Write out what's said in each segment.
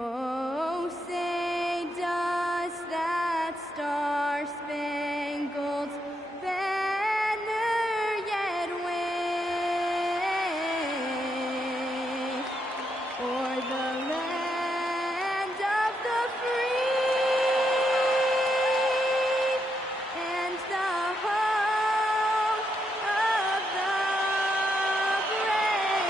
Oh, say does that star-spangled banner yet wave o'er the land of the free and the home of the brave?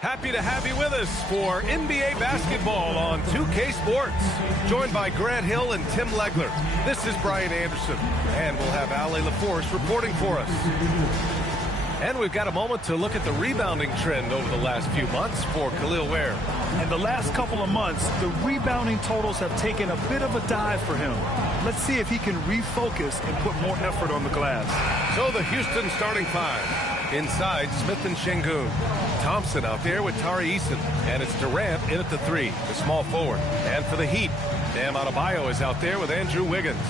Happy to have you with us for NBA basketball on 2K Sports. Joined by Grant Hill and Tim Legler. This is Brian Anderson, and we'll have Ali LaForce reporting for us. And we've got a moment to look at the rebounding trend over the last few months for Khalil Ware. In the last couple of months, the rebounding totals have taken a bit of a dive for him. Let's see if he can refocus and put more effort on the glass. So the Houston starting five. Inside, Smith and Şengün. Thompson out there with Tari Eason. And it's Durant in at the three, the small forward. And for the Heat, Bam Adebayo is out there with Andrew Wiggins.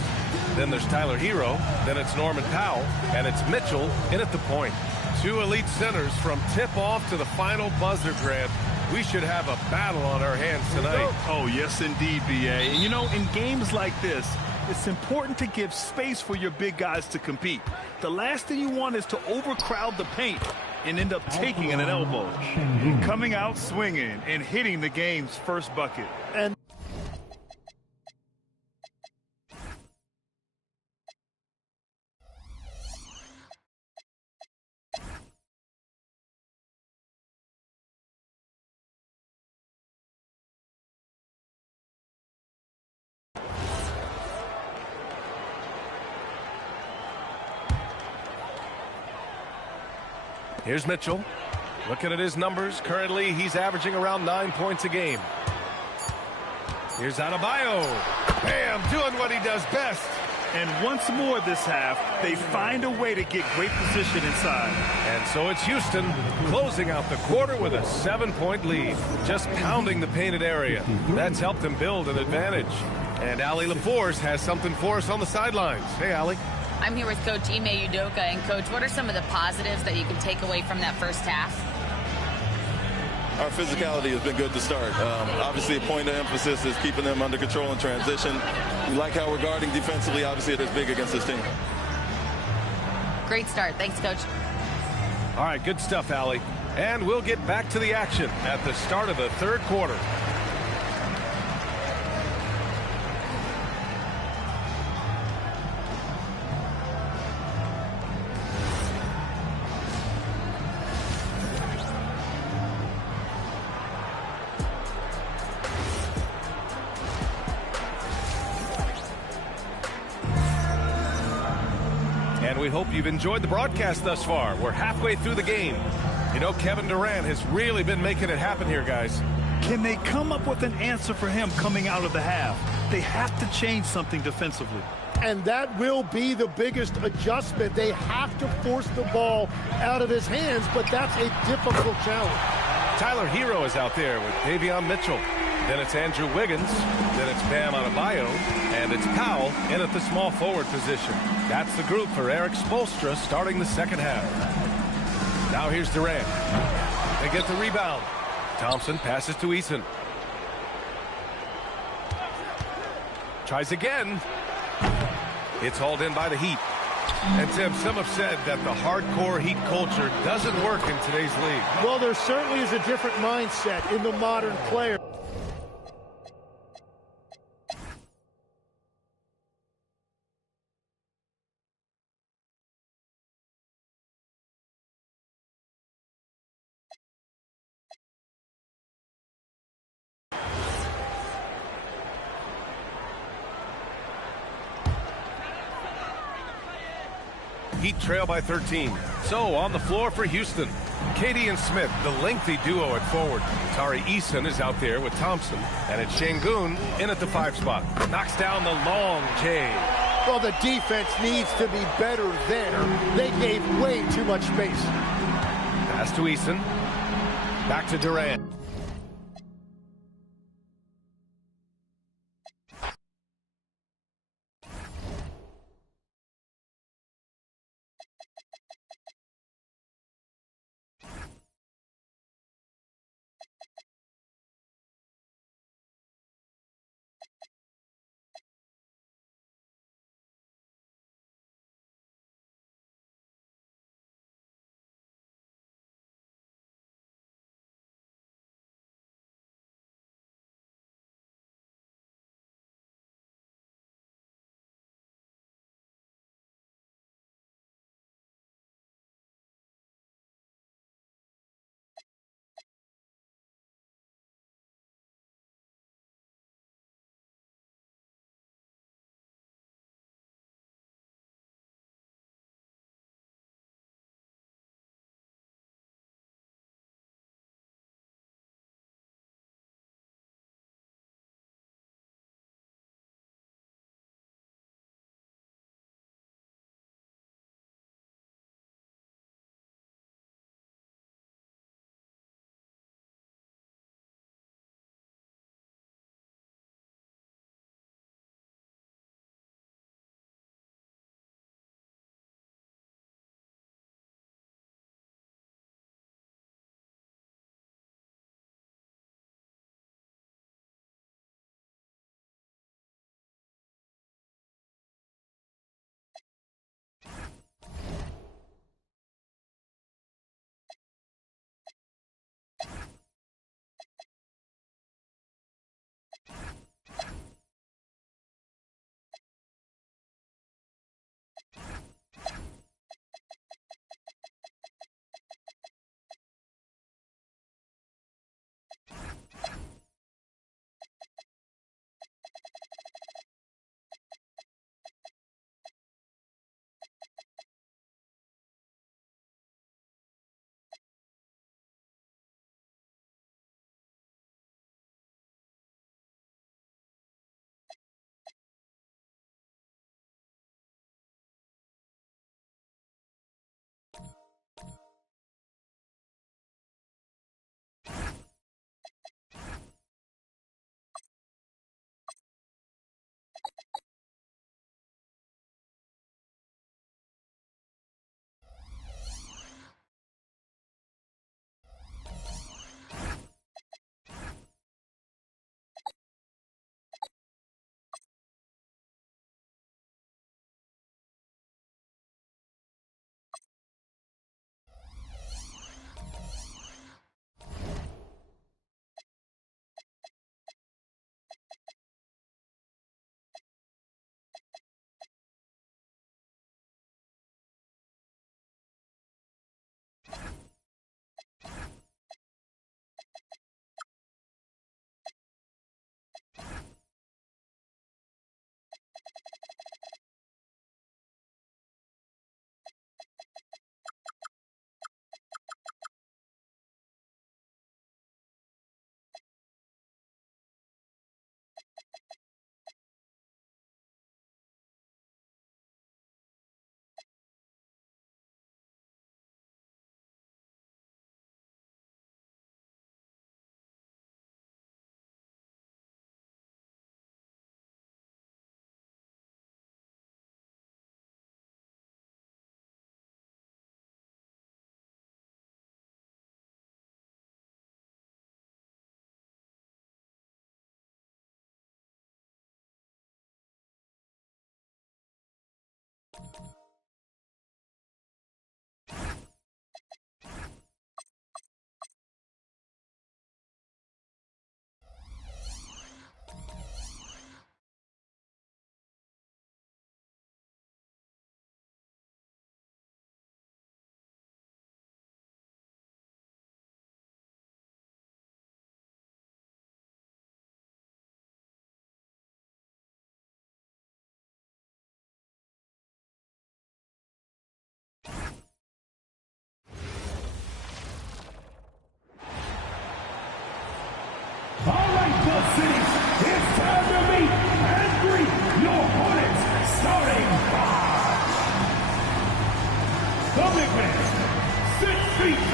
Then there's Tyler Hero. Then it's Norman Powell. And it's Mitchell in at the point. Two elite centers from tip-off to the final buzzer, Grant. We should have a battle on our hands tonight. Oh, yes, indeed, B.A. And, you know, in games like this, it's important to give space for your big guys to compete. The last thing you want is to overcrowd the paint and end up taking an elbow. Coming out swinging and hitting the game's first bucket. And here's Mitchell. Looking at his numbers, currently he's averaging around 9 points a game. Here's Adebayo. Bam, doing what he does best. And once more this half, they find a way to get great position inside. And so it's Houston closing out the quarter with a 7-point lead. Just pounding the painted area. That's helped them build an advantage. And Ali LaForce has something for us on the sidelines. Hey, Ali. I'm here with Coach Ime Udoka. And, Coach, what are some of the positives that you can take away from that first half? Our physicality has been good to start. Obviously, a point of emphasis is keeping them under control in transition. We like how we're guarding defensively. Obviously, it is big against this team. Great start. Thanks, Coach. All right, good stuff, Ali. And we'll get back to the action at the start of the third quarter. We hope you've enjoyed the broadcast thus far. We're halfway through the game. You know, Kevin Durant has really been making it happen here, guys. Can they come up with an answer for him coming out of the half? They have to change something defensively. And that will be the biggest adjustment. They have to force the ball out of his hands, but that's a difficult challenge. Tyler Hero is out there with Davion Mitchell. Then it's Andrew Wiggins. Then it's Bam Adebayo. And it's Powell in at the small forward position. That's the group for Eric Spoelstra starting the second half. Now here's Durant. They get the rebound. Thompson passes to Eason. Tries again. It's hauled in by the Heat. And Tim, some have said that the hardcore Heat culture doesn't work in today's league. Well, there certainly is a different mindset in the modern player. Heat trail by 13. So on the floor for Houston. Katie and Smith, the lengthy duo at forward. Tari Eason is out there with Thompson. And it's Şengün in at the 5 spot. Knocks down the long J. Well, the defense needs to be better there. They gave way too much space. Pass to Eason. Back to Durant.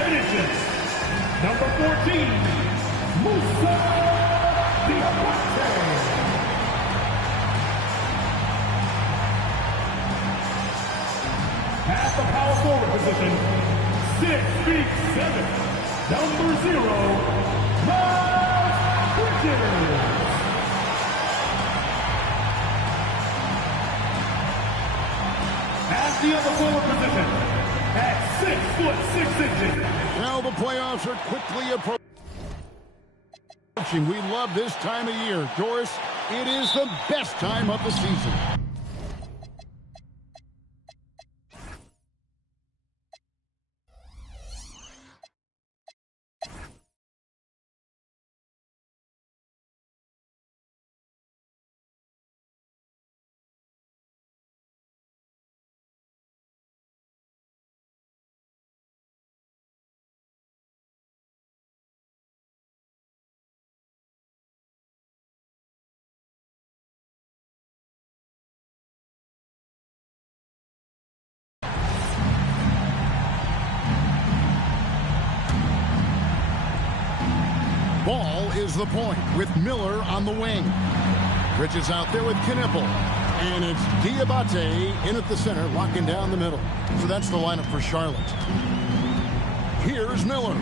finishes number 14, Musa Diabate. At the power forward position, 6'7", number 0, Miles Bridges. At the other forward position, at 6'6". Now the playoffs are quickly approaching. We love this time of year. Doris, it is the best time of the season. Ball is the point with Miller on the wing. Bridges out there with Knipple. And it's Diabate in at the center, locking down the middle. So that's the lineup for Charlotte. Here's Miller.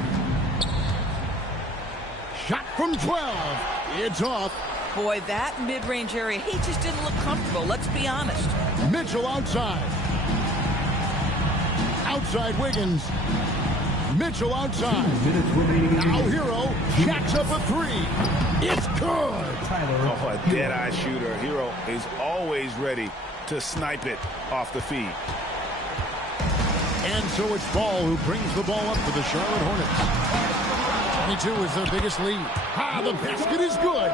Shot from 12. It's off. Boy, that mid-range area, he just didn't look comfortable, let's be honest. Mitchell outside. Outside Wiggins. Mitchell outside. Now Hero jacks up a three. It's good. Oh, a dead-eye shooter. Hero is always ready to snipe it off the feed. And so it's Ball who brings the ball up for the Charlotte Hornets. 22 is their biggest lead. Ah, the basket is good.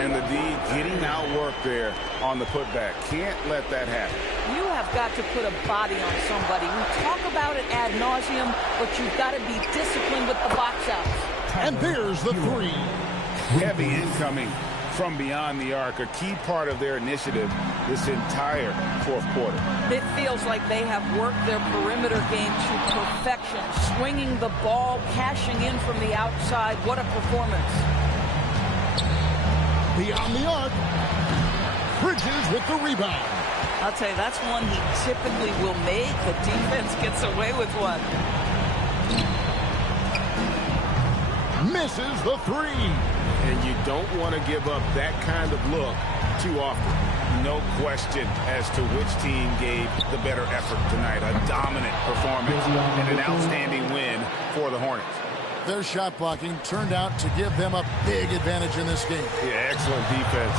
And the D getting outworked there on the putback. Can't let that happen. You have got to put a body on somebody. We talk about it ad nauseum, but you've got to be disciplined with the box outs. And there's the three. Heavy incoming from beyond the arc, a key part of their initiative this entire fourth quarter. It feels like they have worked their perimeter game to perfection, swinging the ball, cashing in from the outside. What a performance. Beyond the arc. Bridges with the rebound. I'll tell you, that's one he typically will make. The defense gets away with one. Misses the three. And you don't want to give up that kind of look too often. No question as to which team gave the better effort tonight. A dominant performance and an outstanding win for the Hornets. Their shot blocking turned out to give them a big advantage in this game. Yeah, excellent defense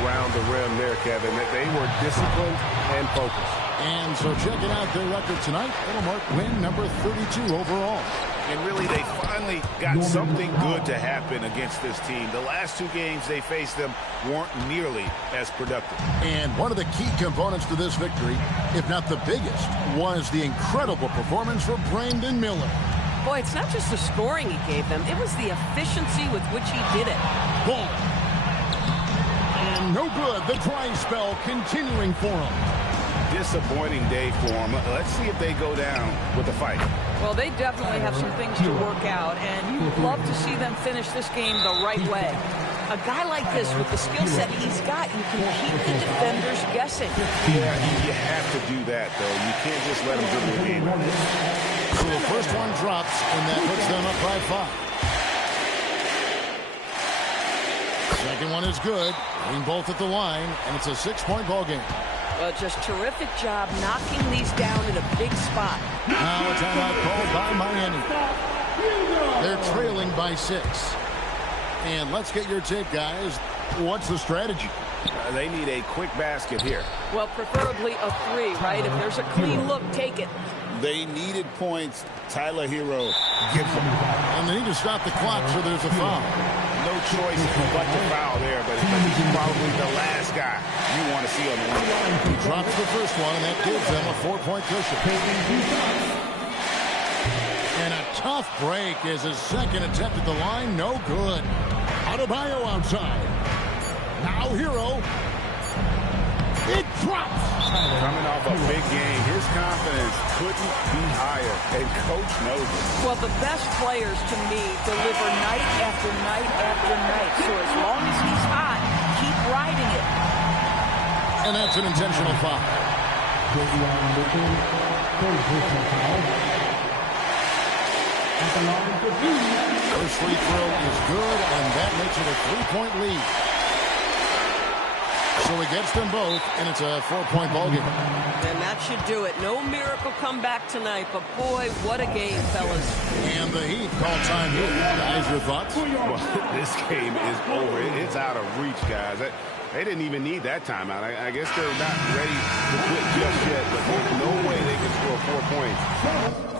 around the rim there, Kevin. They were disciplined and focused. And so checking out their record tonight, it'll mark win number 32 overall. And really, they finally got something good to happen against this team. The last two games they faced them weren't nearly as productive. And one of the key components to this victory, if not the biggest, was the incredible performance for Brandon Miller. Boy, it's not just the scoring he gave them. It was the efficiency with which he did it. Ball. And no good. The dry spell continuing for him. Disappointing day for them. Let's see if they go down with a fight. Well, they definitely have some things to work out, and you'd love to see them finish this game the right way. A guy like this, with the skill set he's got, you can keep the defenders guessing. Yeah, you have to do that, though. You can't just let them dribble the game. So the first one drops, and that puts them up by 5. Second one is good. Hitting both at the line, and it's a 6-point ball game. Well, just terrific job knocking these down in a big spot. Now a timeout called by Miami. They're trailing by 6. And let's get your take, guys. What's the strategy? They need a quick basket here. Well, preferably a 3, right? If there's a clean look, take it. They needed points. Tyler Hero gives them. And they need to stop the clock, so there's a foul. No choice but to foul there, but he's probably the last guy you want to see on the line. He drops the first one, and that gives them a 4-point cushion. And a tough break is his second attempt at the line. No good. Adebayo outside. Now Hero. It drops. Coming off a big game, his confidence couldn't be higher, and Coach knows it. Well, the best players, to me, deliver night after night after night. So as long as he's hot, keep riding it. And that's an intentional foul. First free throw is good, and that makes it a 3-point lead. So he gets them both, and it's a 4-point ballgame. And that should do it. No miracle comeback tonight, but boy, what a game, fellas. And the Heat call time here. Guys, your thoughts? Well, this game is over. It's out of reach, guys. They didn't even need that timeout. I guess they're not ready to quit just yet, but there's no way they can score 4 points.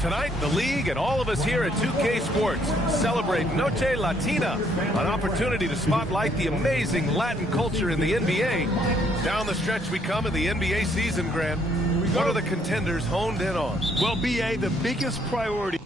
Tonight, the league and all of us here at 2K Sports celebrate Noche Latina, an opportunity to spotlight the amazing Latin culture in the NBA. Down the stretch we come in the NBA season, Grant. What are the contenders honed in on? Well, B.A., the biggest priority.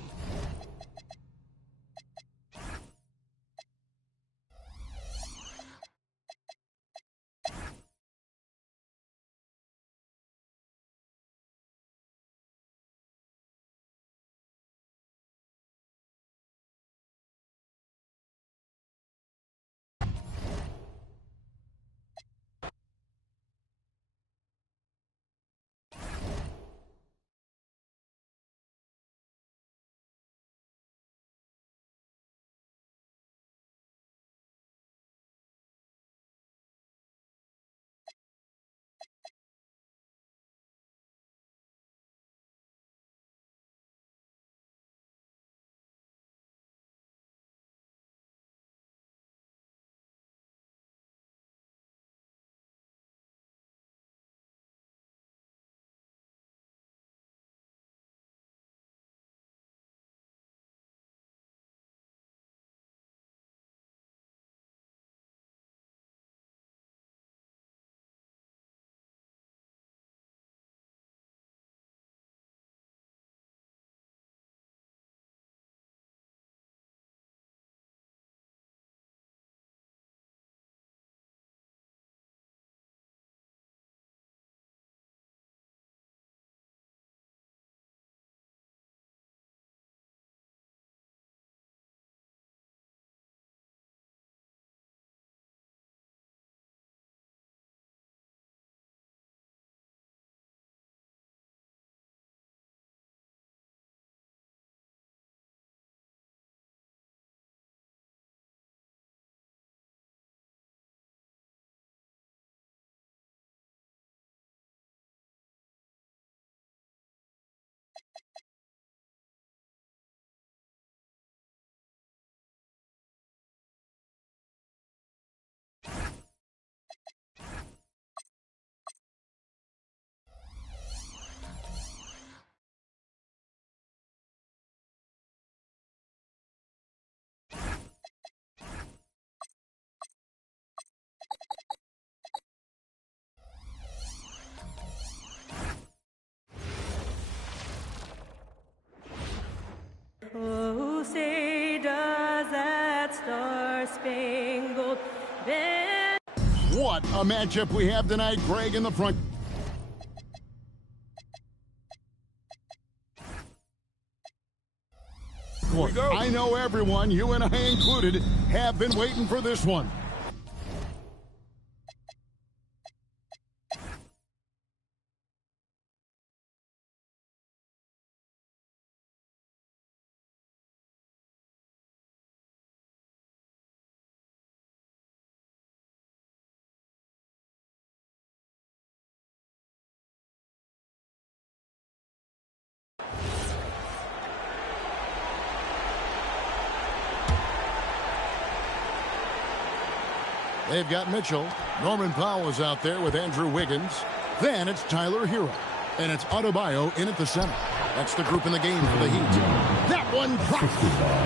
Oh, say does that star-spangled banner. What a matchup we have tonight, Greg, in the front. I know everyone, you and I included, have been waiting for this one. They've got Mitchell. Norman Powell is out there with Andrew Wiggins. Then it's Tyler Hero. And it's Adebayo in at the center. That's the group in the game for the Heat. That one dropped.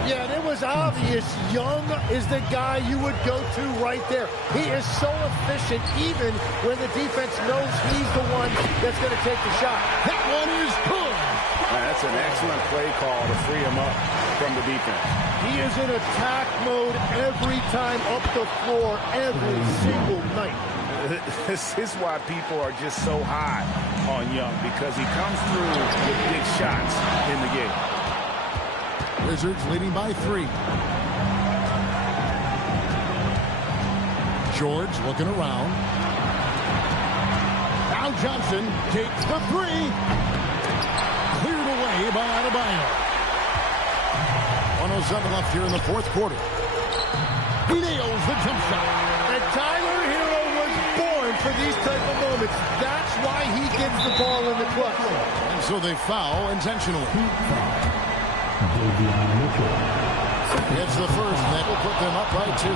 Yeah, and it was obvious Young is the guy you would go to right there. He is so efficient even when the defense knows he's the one that's going to take the shot. That one is good. That's an excellent play call to free him up from the defense. He is in attack mode every time up the floor, every single night. This is why people are just so high on Young, because he comes through with big shots in the game. Wizards leading by 3. George looking around. Now Johnson takes the 3. Cleared away by Adebayo. 1:07 left here in the fourth quarter. He nails the jump shot. And Tyler Hero was born for these type of moments. That's why he gets the ball in the clutch. And so they foul intentionally. It's the first, and that will put them up by 2.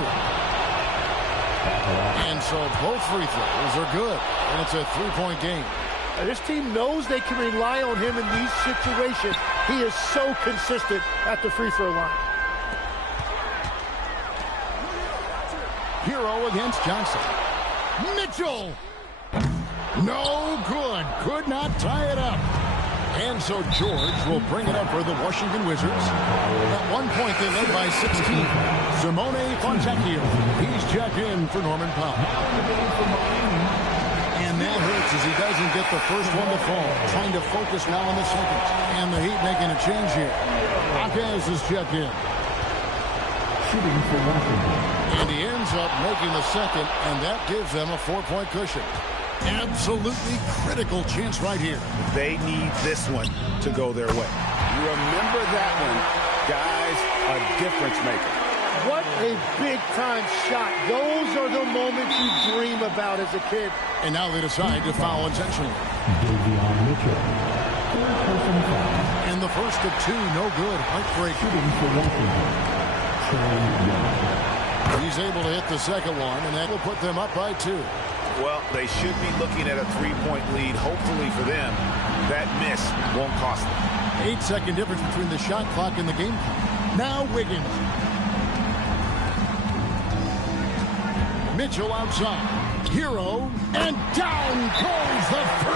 And so both free throws are good, and it's a 3-point game. This team knows they can rely on him in these situations. He is so consistent at the free throw line. Hero against Johnson. Mitchell! No good. Could not tie it up. And so George will bring it up for the Washington Wizards. At one point, they led by 16. Simone Fontecchio. He's checked in for Norman Powell. And that hurts as he doesn't get the first one to fall. Trying to focus now on the second. And the Heat making a change here. Hawkins is checked in. Shooting for Washington. And he ends up making the second, and that gives them a 4-point cushion. Absolutely critical chance right here. They need this one to go their way. You remember that one, guys, a difference maker. What a big-time shot. Those are the moments you dream about as a kid. And now they decide to foul intentionally. Mitchell. And the first of 2, no good. Heartbreak. Shooting for Washington. He's able to hit the second one, and that will put them up by 2. Well, they should be looking at a 3-point lead. Hopefully for them, that miss won't cost them. 8-second difference between the shot clock and the game clock. Now Wiggins. Mitchell outside. Hero, and down goes the 3.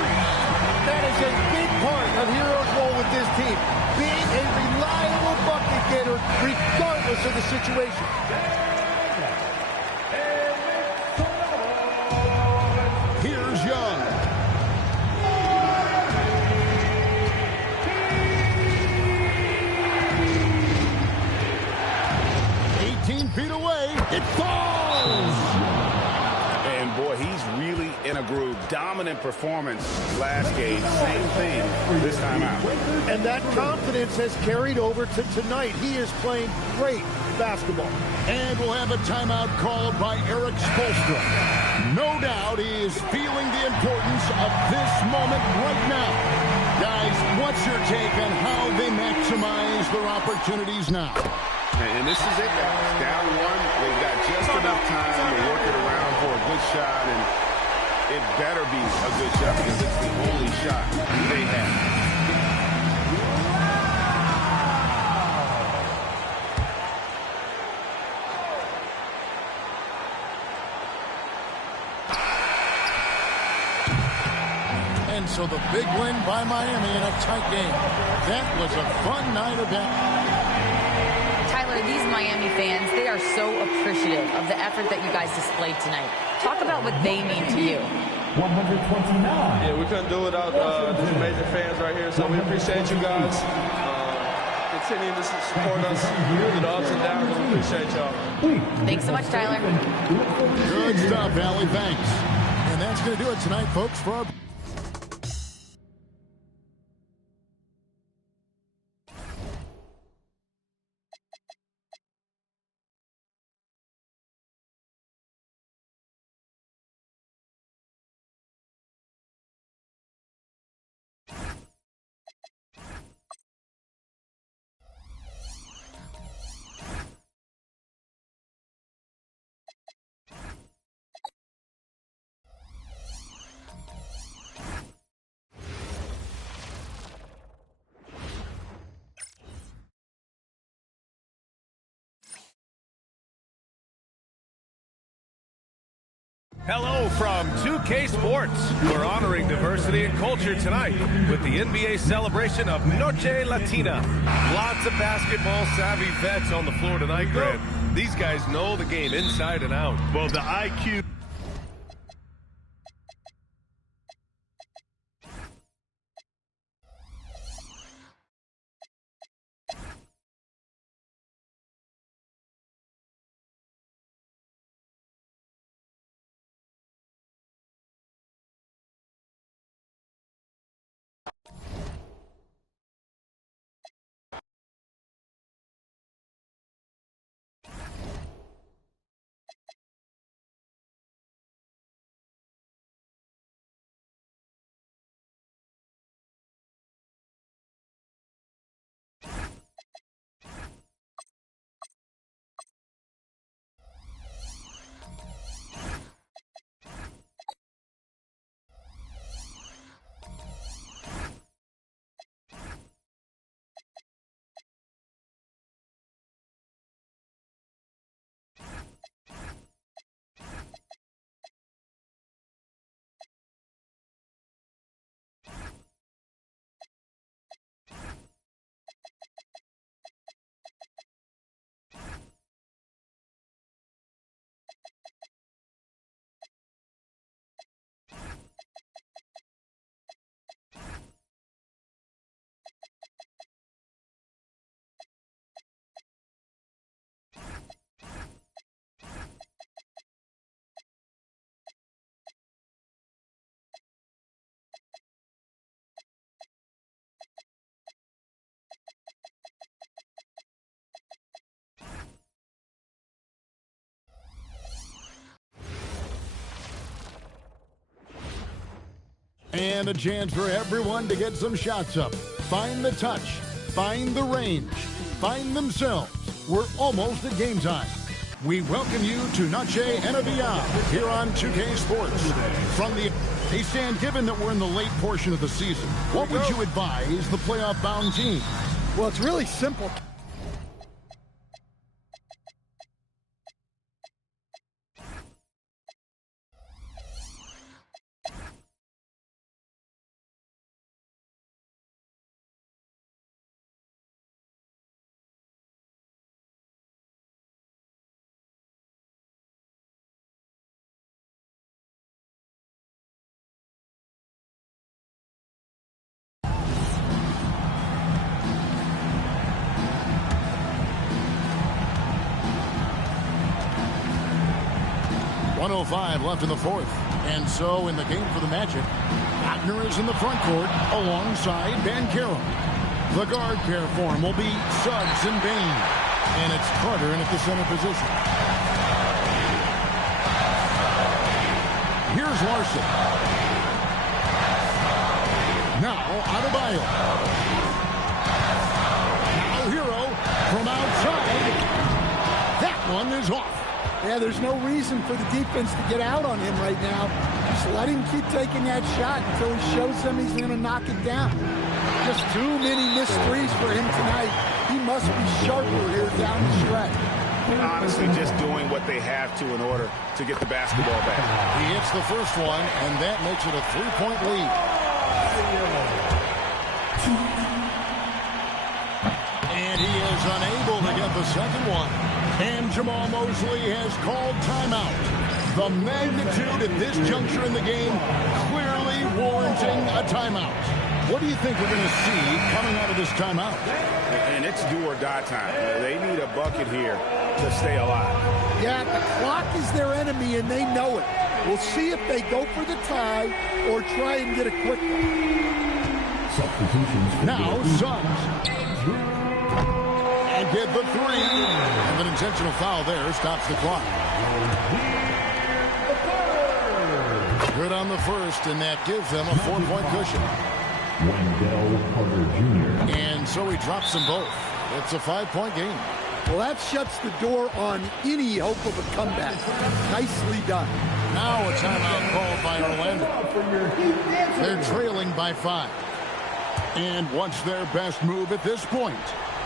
That is a big part of Hero's role with this team. Being a reliable bucket getter regardless of the situation. Here's Young. Feet away, it falls! And boy, he's really in a groove. Dominant performance last game. Same thing this time out. And that confidence has carried over to tonight. He is playing great basketball. And we'll have a timeout called by Eric Spoelstra. No doubt he is feeling the importance of this moment right now. Guys, what's your take on how they maximize their opportunities now? And this is it, guys. Down 1, they've got just enough time to work it around for a good shot, and it better be a good shot because it's the only shot they have. And so the big win by Miami in a tight game. That was a fun night of basketball. Tyler, these Miami fans, they are so appreciative of the effort that you guys displayed tonight. Talk about what they mean to you. 129. Yeah, we couldn't do it without these amazing fans right here, so we appreciate you guys. Continue to support us through the ups and downs, and we appreciate y'all. Thanks so much, Tyler. Good stuff, Allie. Thanks. And that's going to do it tonight, folks, for our Hello from 2K Sports. We're honoring diversity and culture tonight with the NBA celebration of Noche Latina. Lots of basketball-savvy vets on the floor tonight, Grant. These guys know the game inside and out. Well, the IQ... And a chance for everyone to get some shots up. Find the touch. Find the range. Find themselves. We're almost at game time. We welcome you to Noche NBA here on 2K Sports. Hey, Stan, given that we're in the late portion of the season, what would you advise the playoff-bound team? Well, it's really simple. .05 left in the fourth. And so in the game for the Magic, Wagner is in the front court alongside Banchero. The guard pair form will be Suggs and Bain. And it's Carter in at the center position. Here's Larson. Now Adebayo. Now Hero from outside. That one is off. Yeah, there's no reason for the defense to get out on him right now. Just let him keep taking that shot until he shows them he's going to knock it down. Just too many missed threes for him tonight. He must be sharper here down the stretch. Honestly, just doing what they have to in order to get the basketball back. He hits the first one, and that makes it a three-point lead. And he is unable to get the second one. And Jamal Mosley has called timeout. The magnitude at this juncture in the game clearly warranting a timeout. What do you think we're going to see coming out of this timeout? And it's do or die time. They need a bucket here to stay alive. Yeah, the clock is their enemy, and they know it. We'll see if they go for the tie or try and get a quick one. Now, Suggs. And get the three. And an intentional foul there stops the clock. Good on the first, and that gives them a 4-point cushion. Wendell Carter Jr. And so he drops them both. It's a 5-point game. Well, that shuts the door on any hope of a comeback. Nicely done. Now a timeout called by Orlando. They're trailing by 5. And what's their best move at this point?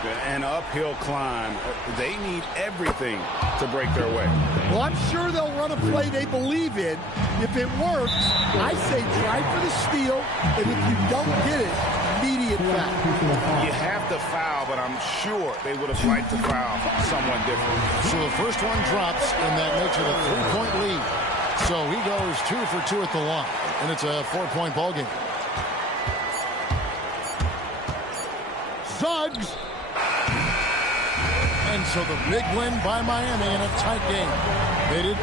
An uphill climb. They need everything to break their way. Well, I'm sure they'll run a play they believe in. If it works, I say try for the steal, and if you don't get it, immediate foul. You have to foul, but I'm sure they would have liked to foul someone different. So the first one drops, and that makes it a 3-point lead. So he goes 2 for 2 at the line, and it's a 4-point ball game. Suggs. And so the big win by Miami in a tight game. They did.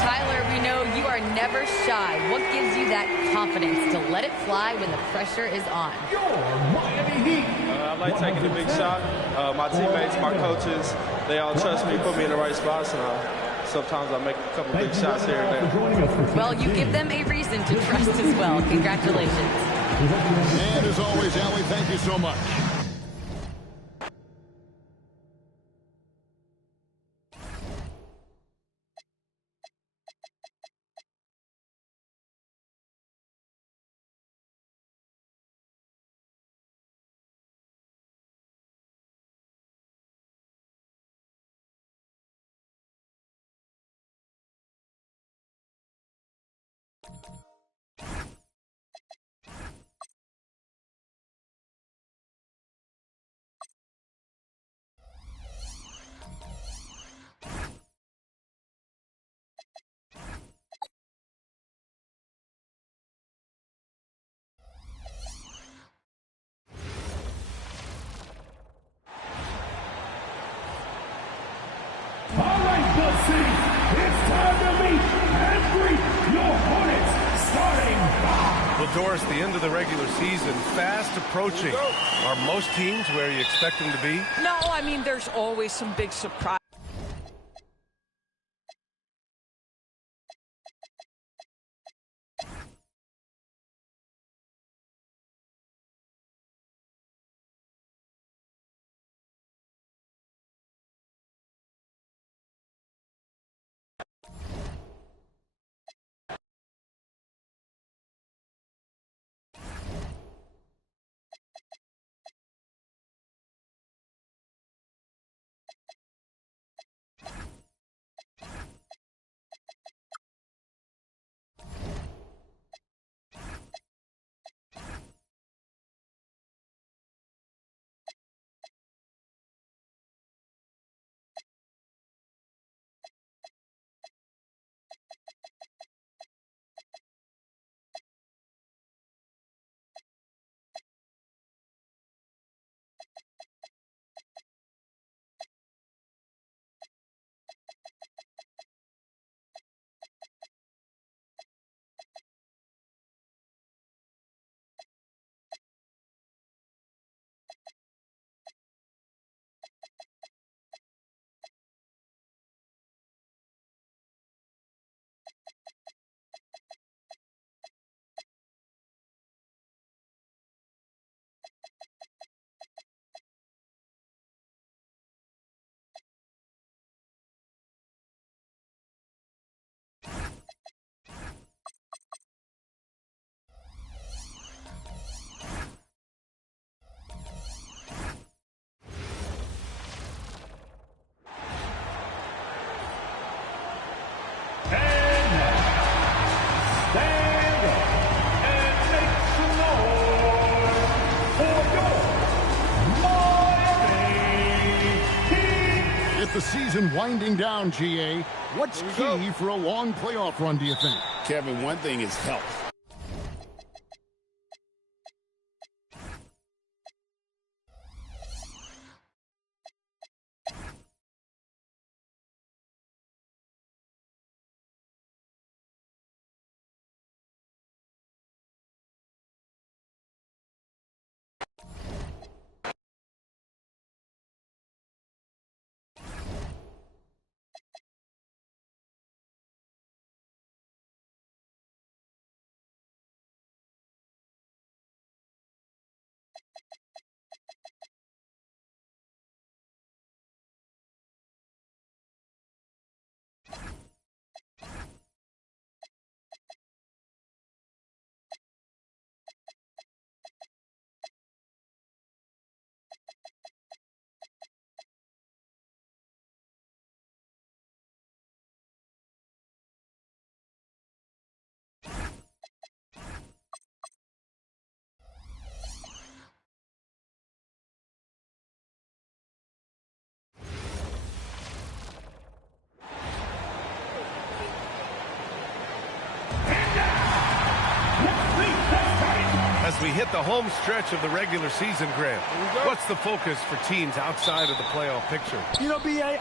Tyler, we know you are never shy. What gives you that confidence to let it fly when the pressure is on? I like taking the big shot. My teammates, my coaches, they all trust me, put me in the right spots, and sometimes I make a couple big shots here and there. Well, you give them a reason to trust as well. Congratulations. And as always, Allie, thank you so much. All right, Buzz City, it's time to meet and greet your Hornets, starting five. Well, Doris, the end of the regular season fast approaching. Are most teams where you expect them to be? No, I mean, there's always some big surprise. The season winding down, GA. What's key for a long playoff run, do you think? Kevin, one thing is health. we hit the home stretch of the regular season, Grant, what's the focus for teams outside of the playoff picture? You know, B.A.,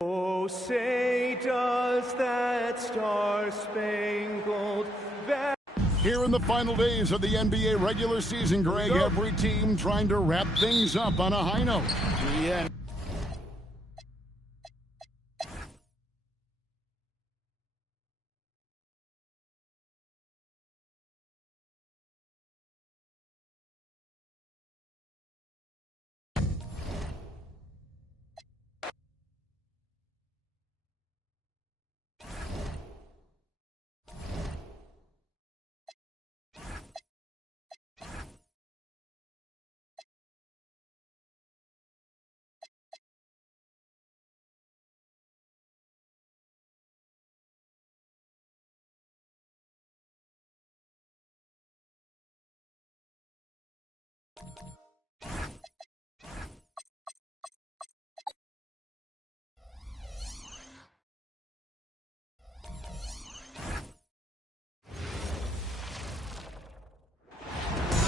Oh, say does that star-spangled banner. Here in the final days of the NBA regular season, Greg, every team trying to wrap things up on a high note. yeah.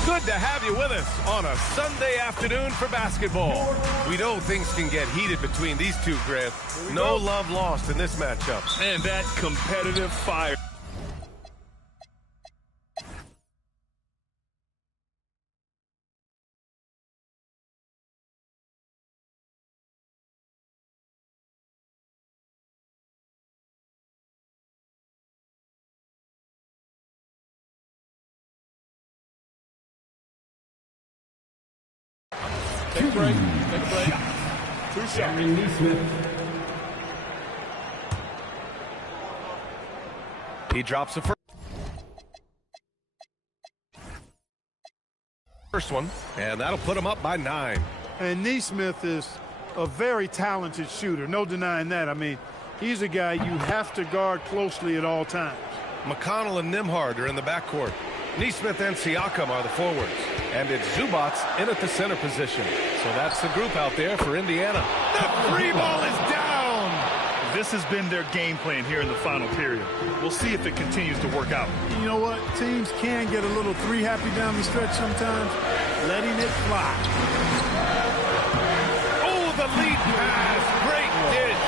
Good to have you with us on a Sunday afternoon for basketball. We know things can get heated between these two, Grant. No love lost in this matchup. And that competitive fire. Take a break. Take a break. 2 shots. He drops the first one, and that'll put him up by 9. And Neesmith is a very talented shooter. No denying that. I mean, he's a guy you have to guard closely at all times. McConnell and Nimhard are in the backcourt. Neesmith and Siakam are the forwards. And it's Zubats in at the center position. So that's the group out there for Indiana. The free ball is down! This has been their game plan here in the final period. We'll see if it continues to work out. You know what? Teams can get a little three-happy down the stretch sometimes. Letting it fly. Oh, the lead pass. Great dish.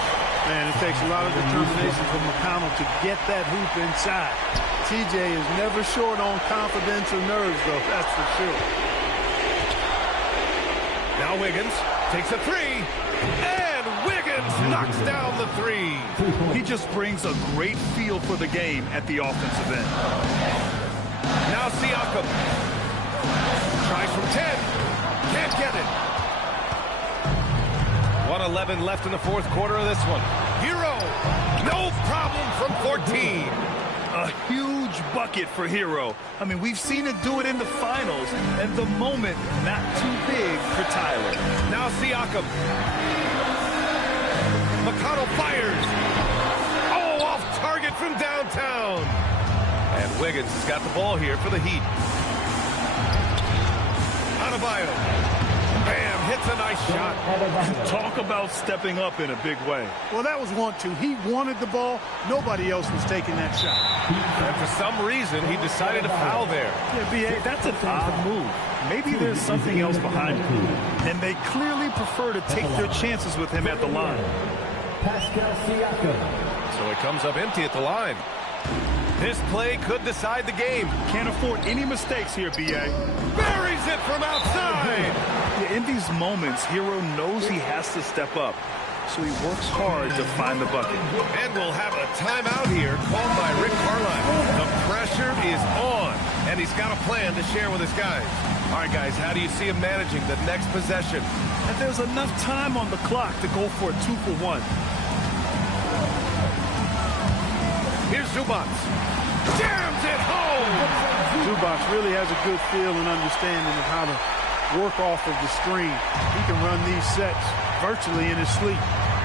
Man, it takes a lot of determination from McConnell to get that hoop inside. TJ is never short on confidence or nerves, though, that's for sure. Now Wiggins takes a 3, and Wiggins knocks down the 3. He just brings a great feel for the game at the offensive end. Now Siakam tries from 10, can't get it. 1:11 left in the fourth quarter of this one. Hero, no problem from 14. A huge bucket for Hero. I mean, we've seen it do it in the finals, and the moment not too big for Tyler. Now Siakam. McConnell fires. from downtown. And Wiggins has got the ball here for the Heat. Adebayo. Bam, hits a nice shot. Talk about stepping up in a big way. Well, that was 1-2. He wanted the ball. Nobody else was taking that shot. And for some reason, he decided to foul there. Yeah, B.A., that's an odd move. Maybe there's something else behind it. And they clearly prefer to take their chances with him at the line. So it comes up empty at the line. This play could decide the game. Can't afford any mistakes here, B.A. Buries it from outside. Yeah, in these moments, Hero knows he has to step up. So he works hard to find the bucket. And we'll have a timeout here called by Rick Carlisle. The pressure is on, and he's got a plan to share with his guys. All right, guys, how do you see him managing the next possession? And there's enough time on the clock to go for a 2-for-1. Here's Zubac. Jams it home! Zubac really has a good feel and understanding of how to work off of the screen. He can run these sets virtually in his sleep.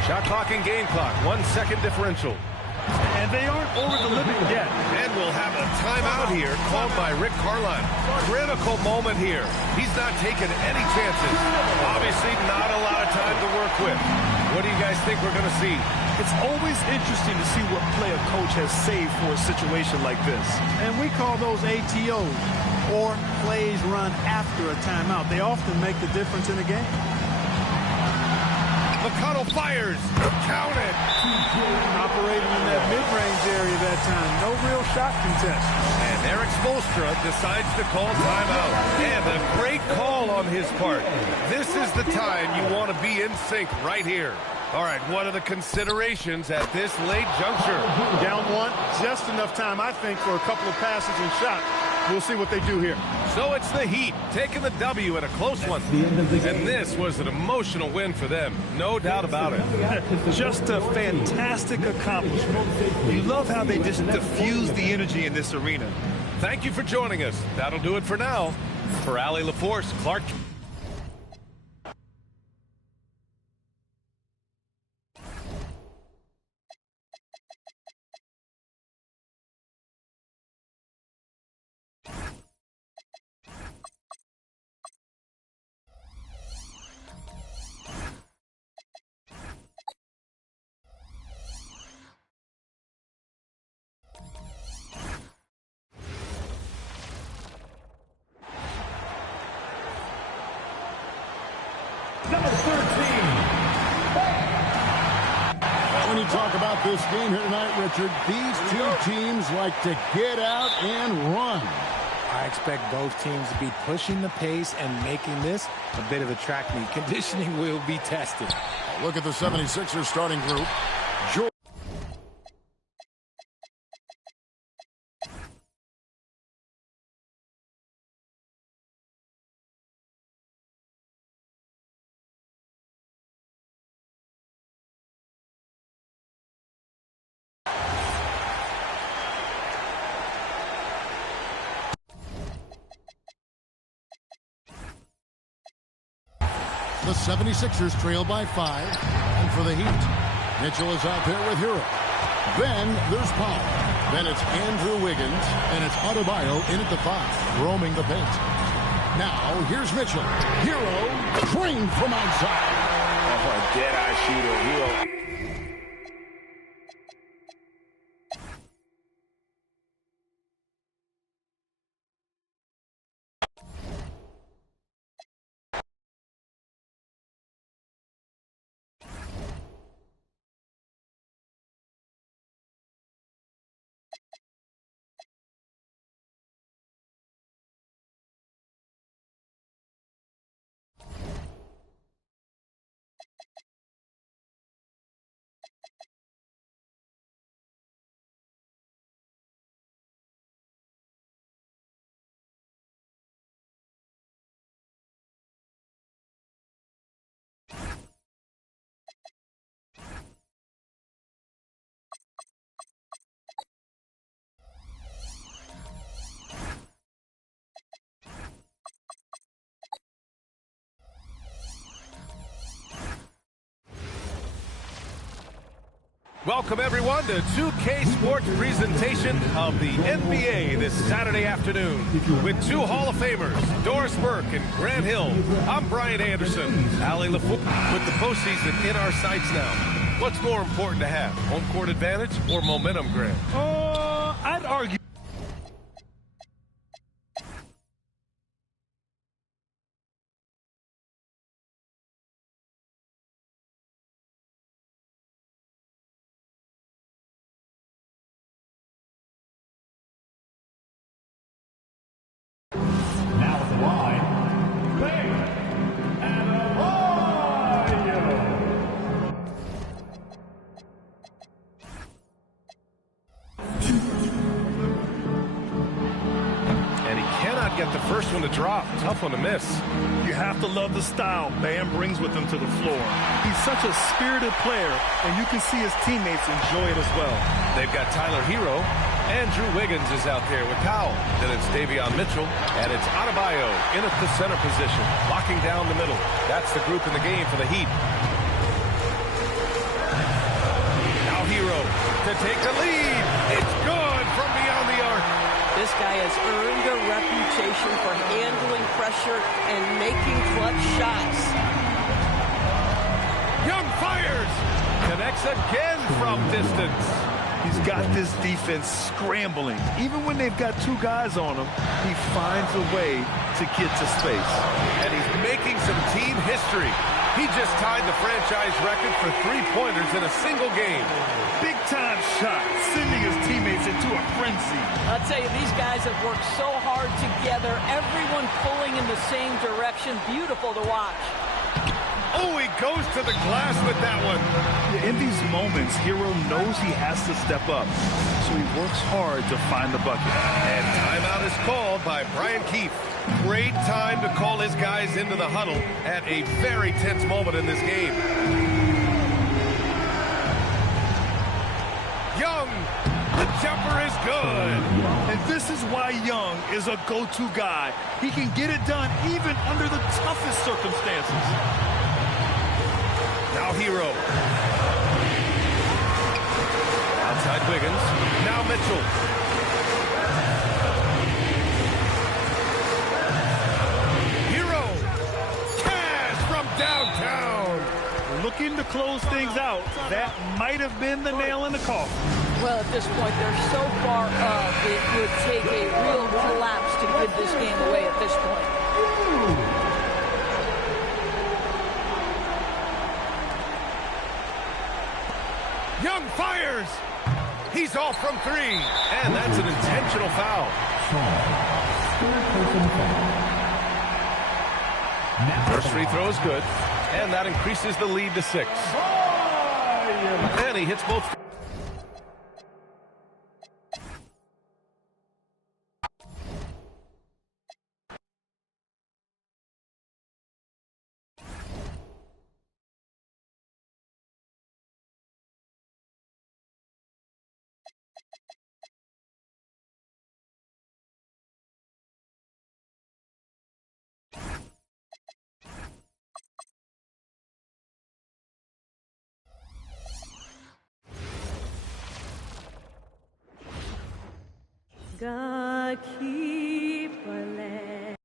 Shot clock and game clock, 1 second differential. And they aren't over the limit yet. And we'll have a timeout here called by Rick Carlisle. Critical moment here. He's not taking any chances. Obviously not a lot of time to work with. What do you guys think we're going to see? It's always interesting to see what play a coach has saved for a situation like this. And we call those ATOs, or plays run after a timeout. They often make the difference in a game. McConnell fires. Counted. Operating in that mid-range area that time. No real shot contest. And Eric Spoelstra decides to call timeout. And a great call on his part. This is the time you want to be in sync right here. All right, what are the considerations at this late juncture? Down one, just enough time, I think, for a couple of passes and shots. We'll see what they do here. So it's the Heat taking the W in a close one. And this was an emotional win for them. No doubt about it. Just a fantastic accomplishment. You love how they just diffuse the energy in this arena. Thank you for joining us. That'll do it for now. For Allie LaForce, Clark. Number 13. When you talk about this game here tonight, Richard, these two teams like to get out and run. I expect both teams to be pushing the pace and making this a bit of a track meet. Conditioning will be tested. Look at the 76ers starting group. George The 76ers trail by 5. And for the Heat, Mitchell is out there with Hero. Then there's Powell. Then it's Andrew Wiggins. And it's Adebayo in at the 5, roaming the paint. Now, here's Mitchell. Hero, trained from outside. Oh, a dead-eye shooter. Hero Welcome, everyone, to 2K Sports presentation of the NBA this Saturday afternoon. With two Hall of Famers, Doris Burke and Grant Hill, I'm Brian Anderson. Allie LaFour with the postseason in our sights now. What's more important to have, home court advantage or momentum, Grant? I'd argue. Now at the line, Babe Adebayo. And he cannot get the first one to drop. Tough one to miss. You have to love the style Bam brings with him to the floor. He's such a spirited player, and you can see his teammates enjoy it as well. They've got Tyler Hero. Andrew Wiggins is out there with Powell. Then it's Davion Mitchell, and it's Adebayo in at the center position, locking down the middle. That's the group in the game for the Heat. Now Hero to take the lead. It's good from beyond the arc. This guy has earned a reputation for handling pressure and making clutch shots. Young fires. Connects again from distance. He's got this defense scrambling. Even when they've got two guys on him, he finds a way to get to space. And he's making some team history. He just tied the franchise record for three-pointers in a single game. Big-time shot, sending his teammates into a frenzy. I'll tell you, these guys have worked so hard together. Everyone pulling in the same direction. Beautiful to watch. Oh, he goes to the glass with that one. In these moments, Hero knows he has to step up, so he works hard to find the bucket. And timeout is called by Brian Keefe. Great time to call his guys into the huddle at a very tense moment in this game. Young, the jumper is good. And this is why Young is a go-to guy. He can get it done even under the toughest circumstances. Now Hero. Outside Wiggins. Now Mitchell. Hero. Cash from downtown. Looking to close things out. That might have been the nail in the coffin. Well, at this point, they're so far up, it would take a real collapse to give this game away at this point. Young fires. He's off from three. And that's an intentional foul. First free throw is good. And that increases the lead to 6. And he hits both. God keep our land.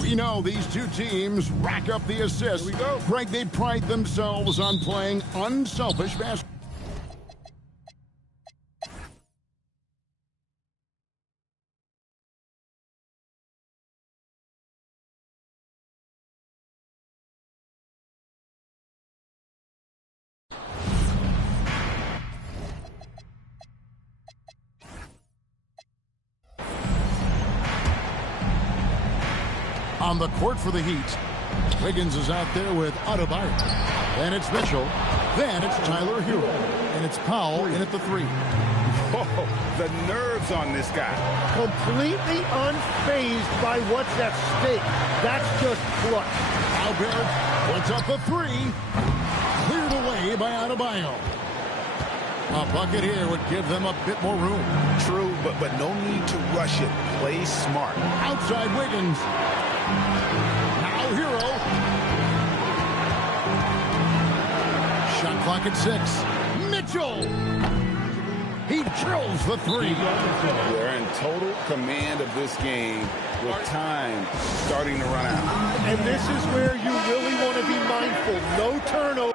We know these two teams rack up the assists. Here we go. Greg, they pride themselves on playing unselfish basketball. On the court for the Heat, Wiggins is out there with Adebayo. Then it's Mitchell. Then it's Tyler Hero. And it's Powell in at the 3. Oh, the nerves on this guy. Completely unfazed by what's at stake. That's just clutch. Albert puts up the 3. Cleared away by Adebayo. A bucket here would give them a bit more room. True, but no need to rush it. Play smart. Outside Wiggins. Now Hero. Shot clock at 6. Mitchell. Mitchell. He drills the three. They're in total command of this game with time starting to run out. And this is where you really want to be mindful. No turnover.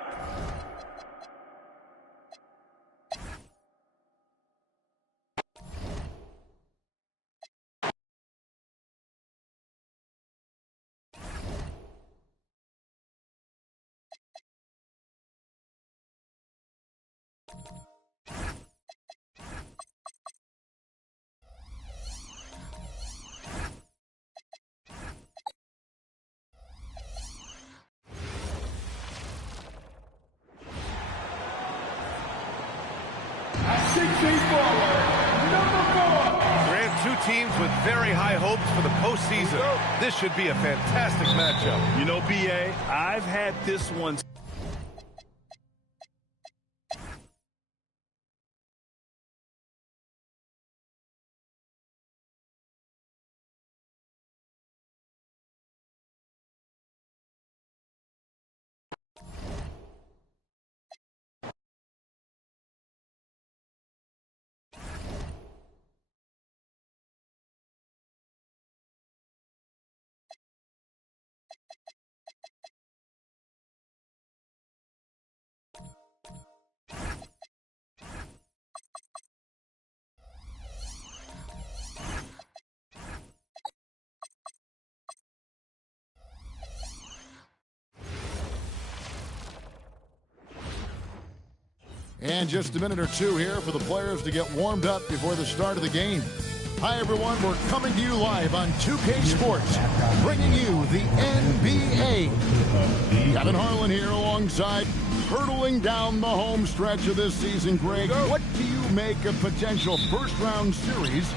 Grant, two teams with very high hopes for the postseason. This should be a fantastic matchup. You know, B.A., I've had this one. And just a minute or two here for the players to get warmed up before the start of the game. Hi, everyone. We're coming to you live on 2K Sports, bringing you the NBA. Kevin Harlan here alongside, hurtling down the home stretch of this season. Greg, what do you make of potential first-round series?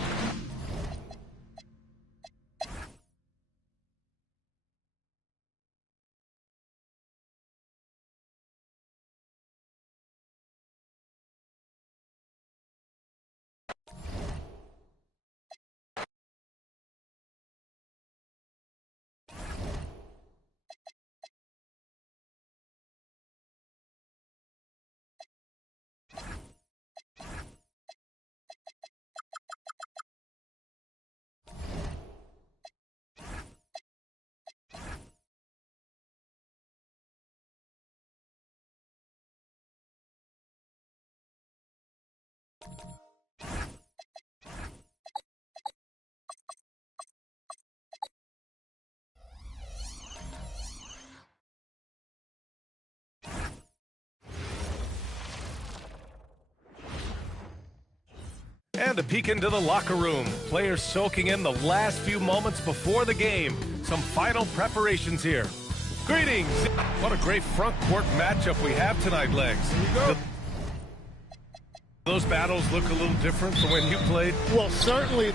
And a peek into the locker room. Players soaking in the last few moments before the game. Some final preparations here. Greetings. What a great front court matchup we have tonight, Legs. Those battles look a little different from when you played? Well, certainly.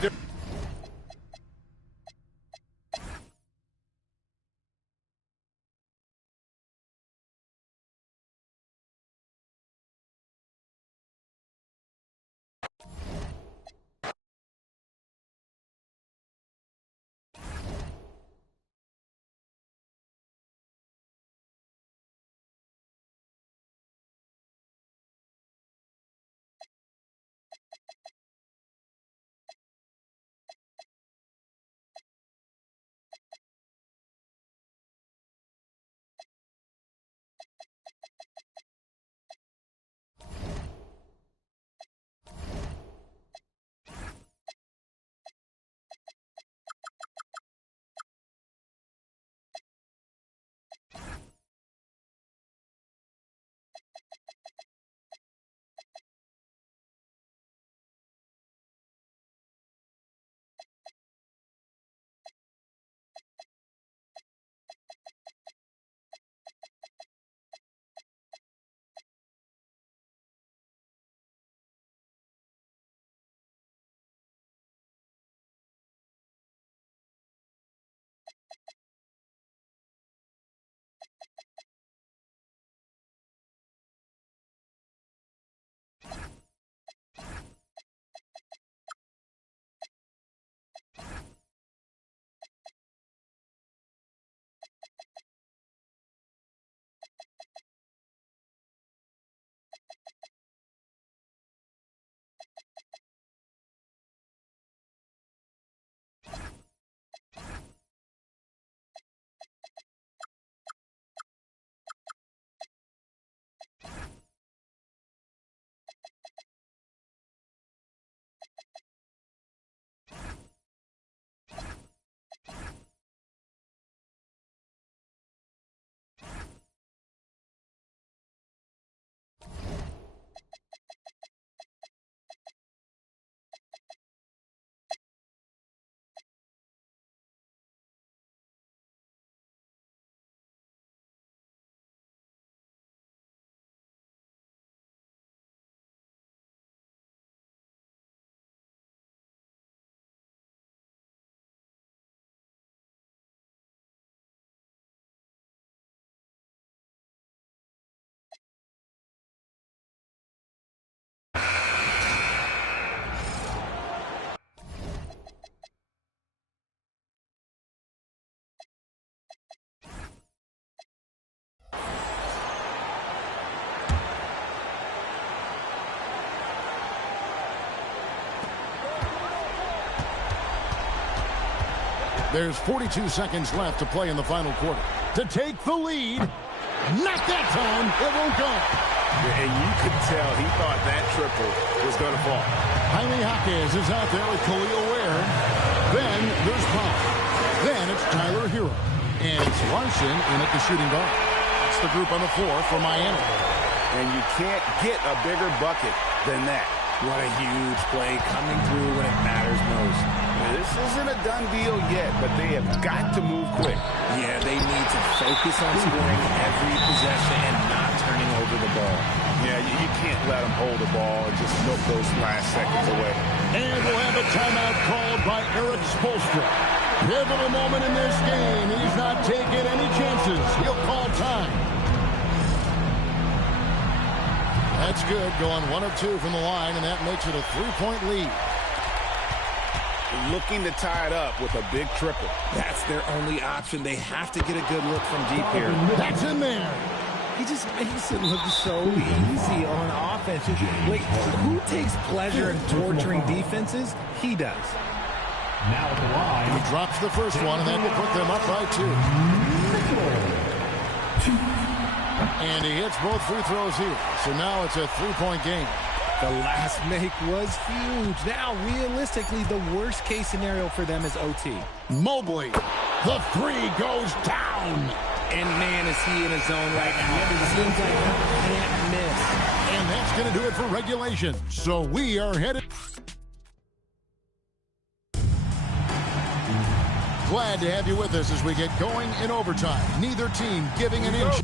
There's 42 seconds left to play in the final quarter. To take the lead. Not that time. It won't go. And you could tell he thought that triple was going to fall. Jaime Jaquez is out there with Khalil Ware. Then there's Paul. Then it's Tyler Hero. And it's Larson in at the shooting guard. That's the group on the floor for Miami. And you can't get a bigger bucket than that. What a huge play coming through when it matters most. This isn't a done deal yet, but they have got to move quick. Yeah, they need to focus on scoring every possession and not turning over the ball. Yeah, you can't let them hold the ball and just milk those last seconds away. And we'll have a timeout called by Eric Spoelstra. Pivotal moment in this game. He's not taking any chances. He'll call time. That's good. Going 1 of 2 from the line, and that makes it a 3-point lead. Looking to tie it up with a big triple. That's their only option. They have to get a good look from deep here. That's in there. He just makes it look so easy on offense. Wait, who takes pleasure in torturing defenses? He does. Now at the line. He drops the first one, and that will put them up by 2. And he hits both free throws here. So now it's a 3-point game. The last make was huge. Now, realistically, the worst-case scenario for them is OT. Mobley, the 3 goes down. And, man, is he in a zone right now. It seems like he can't miss. And that's going to do it for regulation. So we are headed. Glad to have you with us as we get going in overtime. Neither team giving an inch.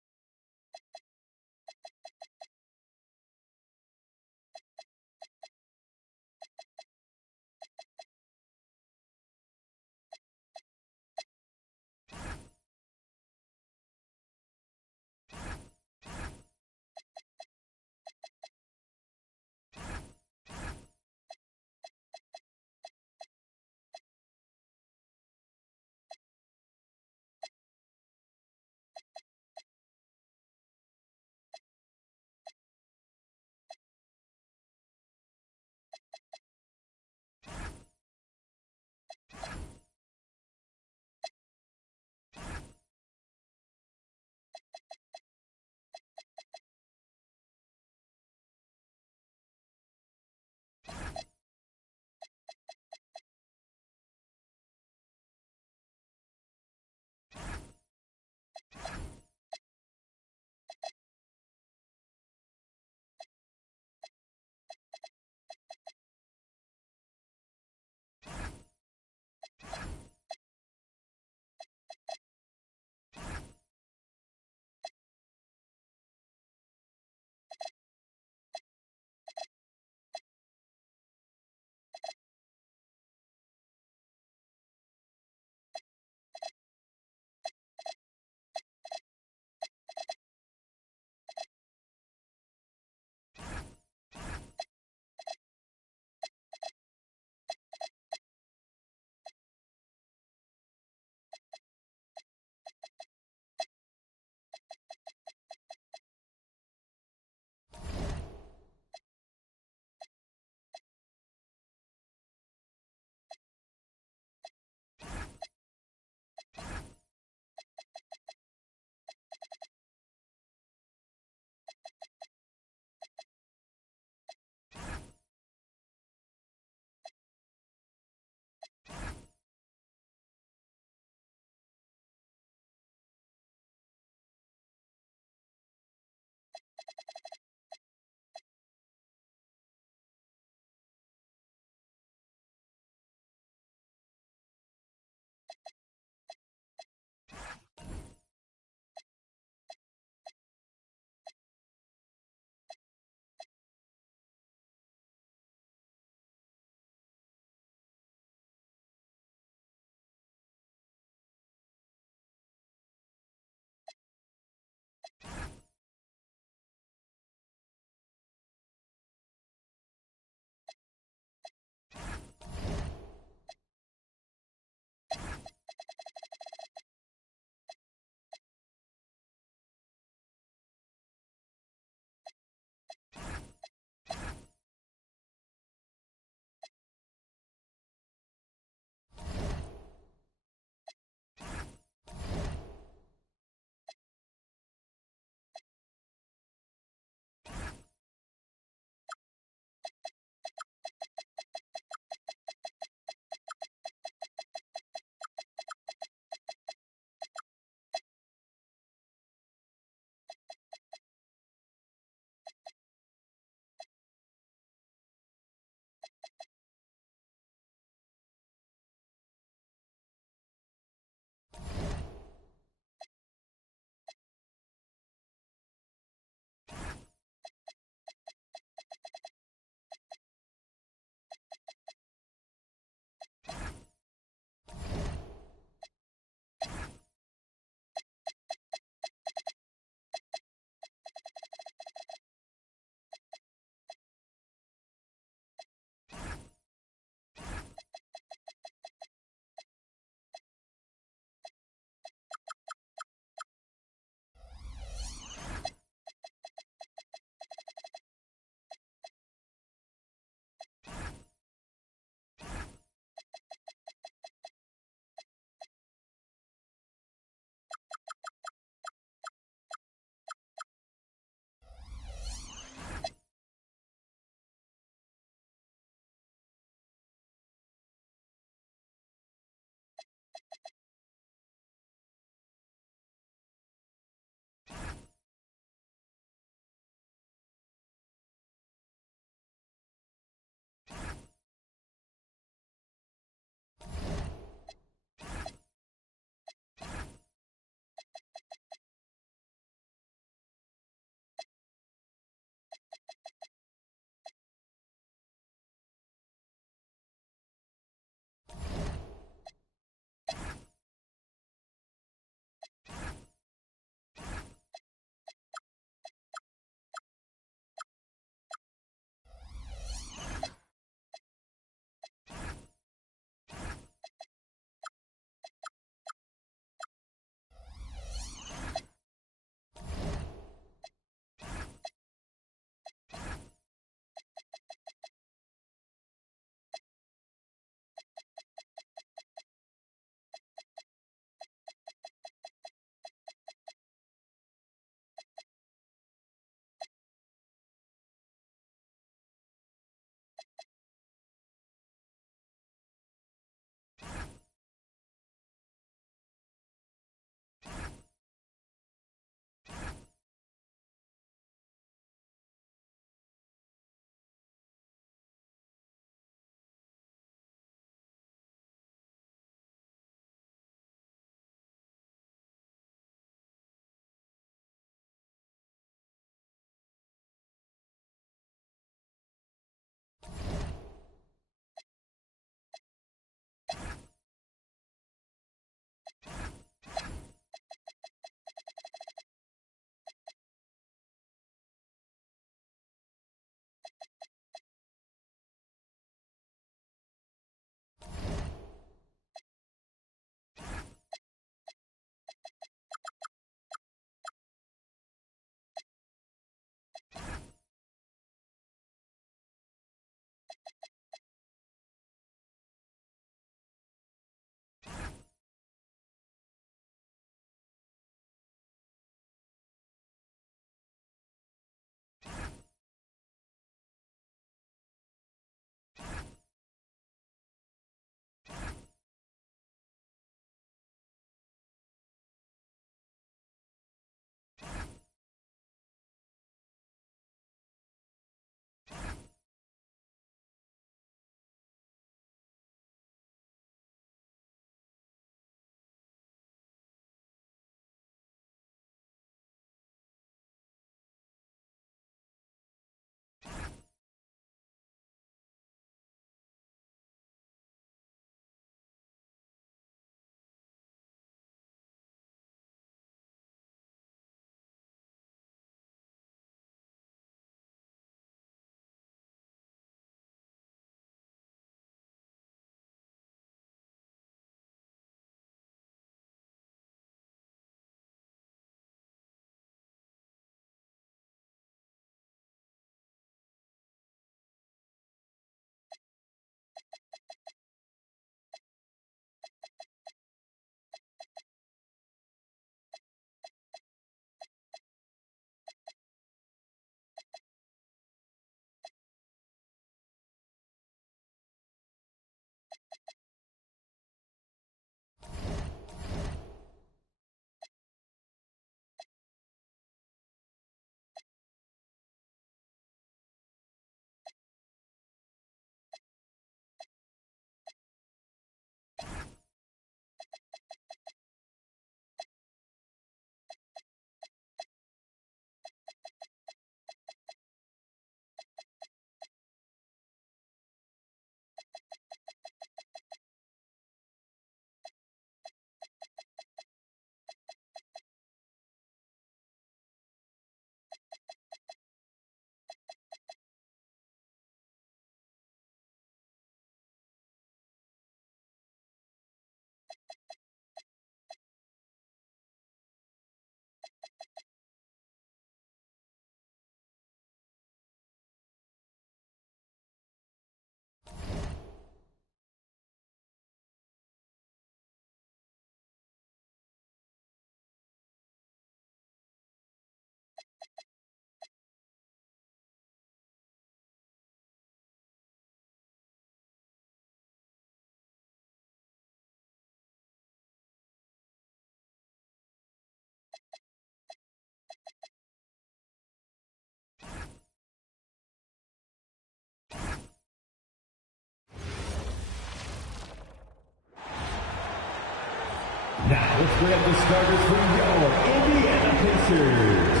Now let's bring up the starters for your Indiana Pacers.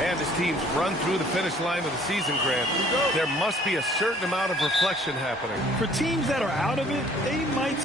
And his team's run through the finish line of the season, Grant. There must be a certain amount of reflection happening. For teams that are out of it, they might...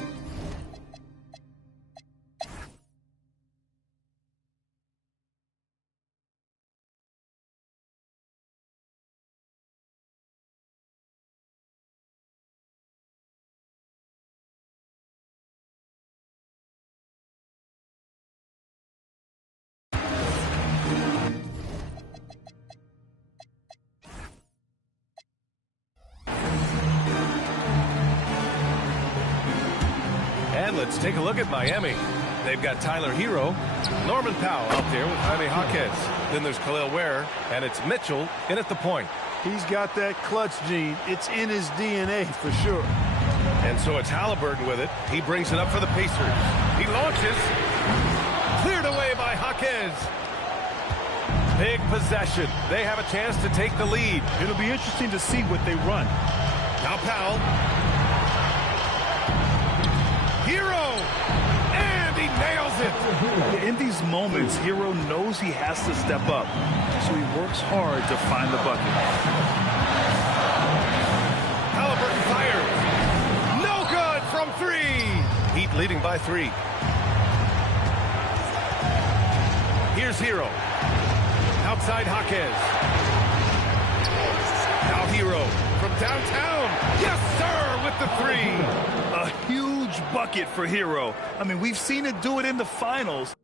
And let's take a look at Miami. They've got Tyler Hero, Norman Powell out there with Jaime Jaquez. Then there's Khalil Ware, and it's Mitchell in at the point. He's got that clutch gene. It's in his DNA for sure. And so it's Halliburton with it. He brings it up for the Pacers. He launches. Cleared away by Jaquez. Big possession. They have a chance to take the lead. It'll be interesting to see what they run. Now Powell. Hero. And he nails it. In these moments, Hero knows he has to step up, so he works hard to find the bucket. Halliburton fires. No good from three. Heat leading by 3. Here's Hero. Outside Jaquez. Now Hero from downtown. Yes, sir, with the 3. A huge bucket for Hero. I mean, we've seen it do it in the finals.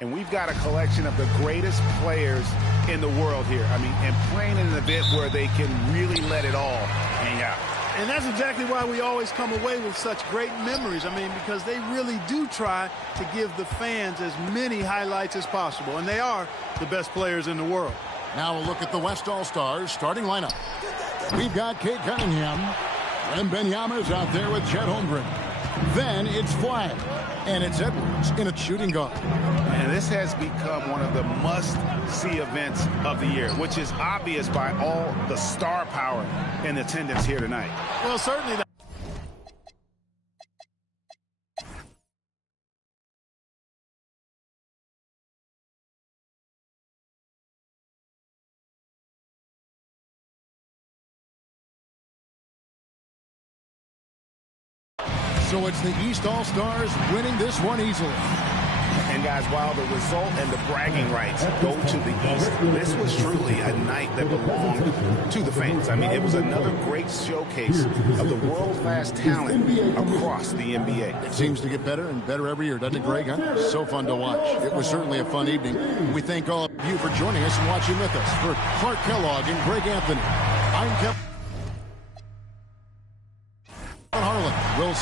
And we've got a collection of the greatest players in the world here. I mean, and playing in an event where they can really let it all hang out. And that's exactly why we always come away with such great memories. I mean, because they really do try to give the fans as many highlights as possible. And they are the best players in the world. Now a look at the West All-Stars starting lineup. We've got Kate Cunningham. And Benyama's out there with Chet Holmgren. Then it's Flagg. And it's Edwards in a shooting guard. And this has become one of the must-see events of the year, which is obvious by all the star power in attendance here tonight. Well, certainly that. So it's the East All-Stars winning this one easily. And guys, while the result and the bragging rights go to the East, this was truly a night that belonged to the fans. I mean, it was another great showcase of the world-class talent across the NBA. It seems to get better and better every year, doesn't it, Greg? Huh? So fun to watch. It was certainly a fun evening. We thank all of you for joining us and watching with us. For Clark Kellogg and Greg Anthony, I'm Kevin Harlan. We'll